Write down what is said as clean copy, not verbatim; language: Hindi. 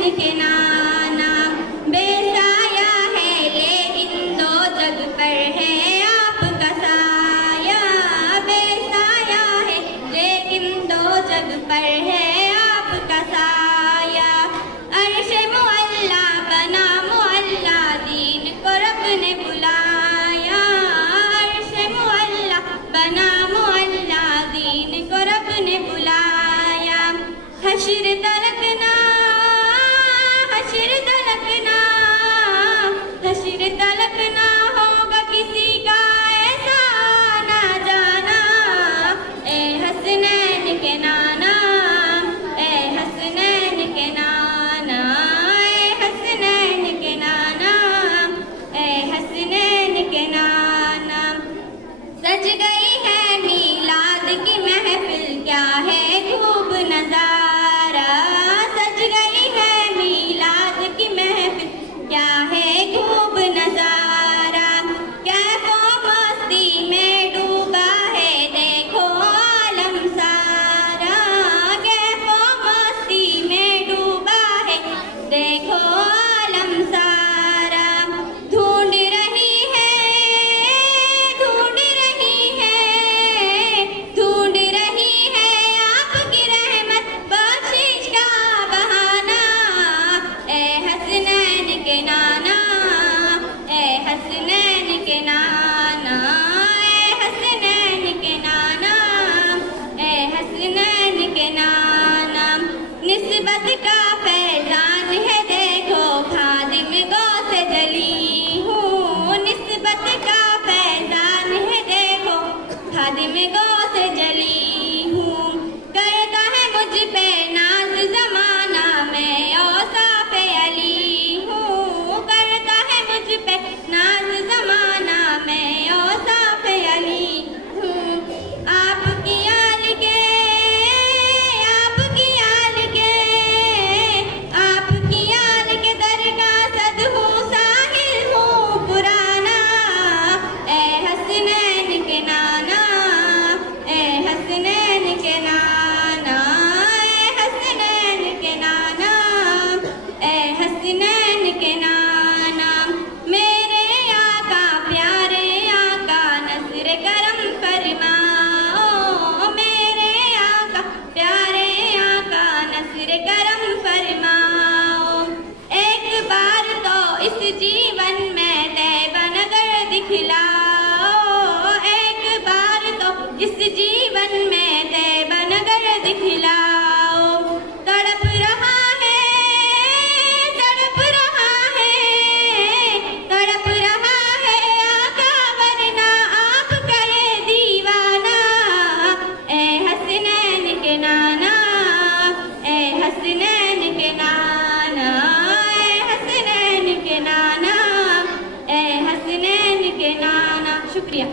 हसनैन के नाना। बेसाया है लेकिन दो जग पर है आपका साया। बेसाया है लेकिन दो जग पर है आपका साया। अर्श मुअल्ला बना मुअल्ला दीन को रब ने बुलाया। अर्श मुअल्ला बना मुअल्ला दीन को रब ने बुलाया। हश्र तलकना हश्र तलकना हश्र तलकना होगा किसी का ऐसा ना जाना। ए हसनैन के नाना ए हसनैन के नाना ए हसनैन के नाना ए हसनैन के नाना। सज गई है मीलाद की महफिल क्या है खूब नजारा। सज गई है मीलाद की महफिल क्या है खूब नजारा। कैफो मस्ती में डूबा है देखो आलम सारा। कैफो मस्ती में डूबा है देखो आलम सारा। ढूंढ रही है ढूंढ रही है ढूंढ रही है आपकी रहमत बख्शिश का बहाना। ए हसनैन के नाना ए हसनैन के नाना ए हसनैन के नाना ए हसनैन के नाना। निस्बत का फैजान है देखो खादिम गौ से जली हूँ। निस्बत का फैजान है देखो खादिम गौ से जली हूँ। करता है मुझ पे नाज जमाना मैं औसाफ अली हूँ। करता है मुझ पे नाज जमाना मैं औसाफ अली हूँ। आपकी आल के आपकी आल के आपकी आल के दर का सद हूँ साहिल हूँ पुराना। ए हसनैन के नाना ए हसनैन के नाना ए हसनैन के नाना ए हसनैन के नाना। मेरे आका प्यारे आका नज़्र करम फरमाओ। मेरे आका प्यारे आका नज़्र करम फरमाओ। एक बार तो इस जीवन में तैबा नगर दिखलाओ। एक बार तो इस जीवन में तैबा नगर दिखलाओ। तड़प रहा है तड़प रहा है तड़प रहा है आका वरना आपका ये दीवाना। ए हसनैन के नाना ए हसनैन के नाना ए हसनैन के नाना ए हसनैन के नाना। शुक्रिया।